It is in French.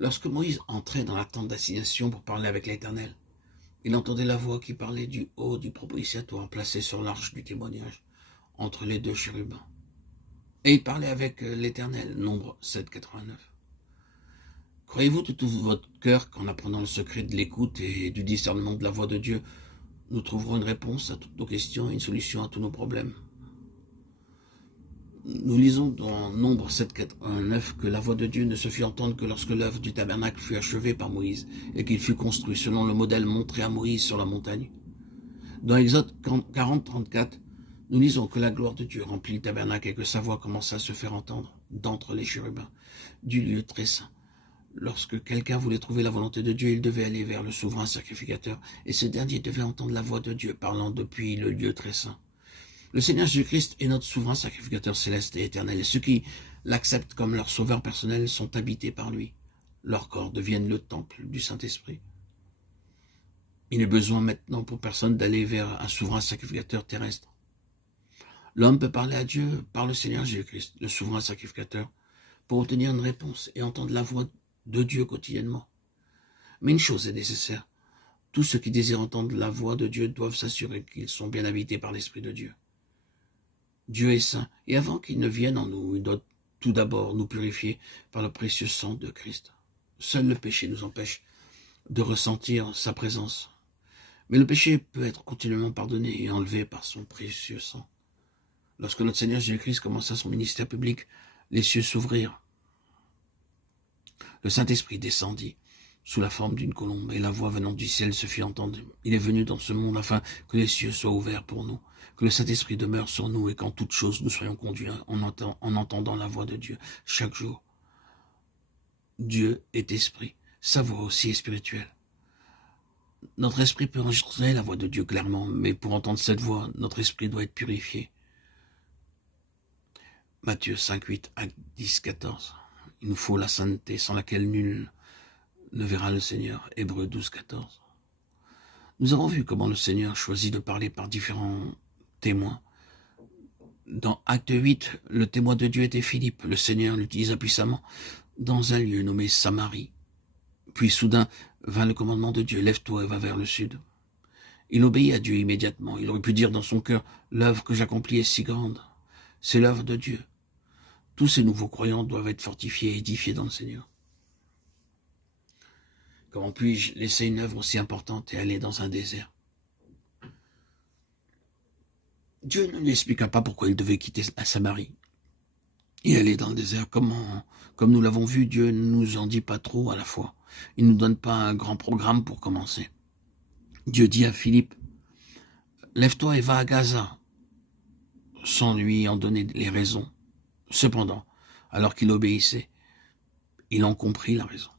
Lorsque Moïse entrait dans la tente d'assignation pour parler avec l'Éternel, il entendait la voix qui parlait du haut du propitiatoire placé sur l'arche du témoignage, entre les deux chérubins. Et il parlait avec l'Éternel, Nombre 7,89. Croyez-vous de tout votre cœur qu'en apprenant le secret de l'écoute et du discernement de la voix de Dieu, nous trouverons une réponse à toutes nos questions et une solution à tous nos problèmes? Nous lisons dans Nombre 7,89 que la voix de Dieu ne se fit entendre que lorsque l'œuvre du tabernacle fut achevée par Moïse et qu'il fut construit selon le modèle montré à Moïse sur la montagne. Dans Exode 40,34, nous lisons que la gloire de Dieu remplit le tabernacle et que sa voix commença à se faire entendre d'entre les chérubins du lieu très saint. Lorsque quelqu'un voulait trouver la volonté de Dieu, il devait aller vers le souverain sacrificateur et ce dernier devait entendre la voix de Dieu parlant depuis le lieu très saint. Le Seigneur Jésus-Christ est notre souverain sacrificateur céleste et éternel, et ceux qui l'acceptent comme leur sauveur personnel sont habités par lui. Leurs corps deviennent le temple du Saint-Esprit. Il n'est besoin maintenant pour personne d'aller vers un souverain sacrificateur terrestre. L'homme peut parler à Dieu par le Seigneur Jésus-Christ, le souverain sacrificateur, pour obtenir une réponse et entendre la voix de Dieu quotidiennement. Mais une chose est nécessaire. Tous ceux qui désirent entendre la voix de Dieu doivent s'assurer qu'ils sont bien habités par l'Esprit de Dieu. Dieu est saint, et avant qu'il ne vienne en nous, il doit tout d'abord nous purifier par le précieux sang de Christ. Seul le péché nous empêche de ressentir sa présence. Mais le péché peut être continuellement pardonné et enlevé par son précieux sang. Lorsque notre Seigneur Jésus-Christ commença son ministère public, les cieux s'ouvrirent. Le Saint-Esprit descendit sous la forme d'une colombe, et la voix venant du ciel se fit entendre. Il est venu dans ce monde afin que les cieux soient ouverts pour nous, que le Saint-Esprit demeure sur nous et qu'en toutes choses nous soyons conduits en entendant la voix de Dieu chaque jour. Dieu est esprit, sa voix aussi est spirituelle. Notre esprit peut enregistrer la voix de Dieu clairement, mais pour entendre cette voix, notre esprit doit être purifié. Matthieu 5, 8, 10, 14. Il nous faut la sainteté sans laquelle nul ne verra le Seigneur. Hébreux 12, 14. Nous avons vu comment le Seigneur choisit de parler par différents témoins. Dans Acte 8, le témoin de Dieu était Philippe. Le Seigneur l'utilisa puissamment dans un lieu nommé Samarie. Puis soudain vint le commandement de Dieu, lève-toi et va vers le sud. Il obéit à Dieu immédiatement. Il aurait pu dire dans son cœur, l'œuvre que j'accomplis est si grande. C'est l'œuvre de Dieu. Tous ces nouveaux croyants doivent être fortifiés et édifiés dans le Seigneur. Comment puis-je laisser une œuvre aussi importante et aller dans un désert? Dieu ne lui expliqua pas pourquoi il devait quitter Samarie et aller dans le désert. Comme nous l'avons vu, Dieu ne nous en dit pas trop à la fois. Il ne nous donne pas un grand programme pour commencer. Dieu dit à Philippe, lève-toi et va à Gaza, sans lui en donner les raisons. Cependant, alors qu'il obéissait, il en comprit la raison.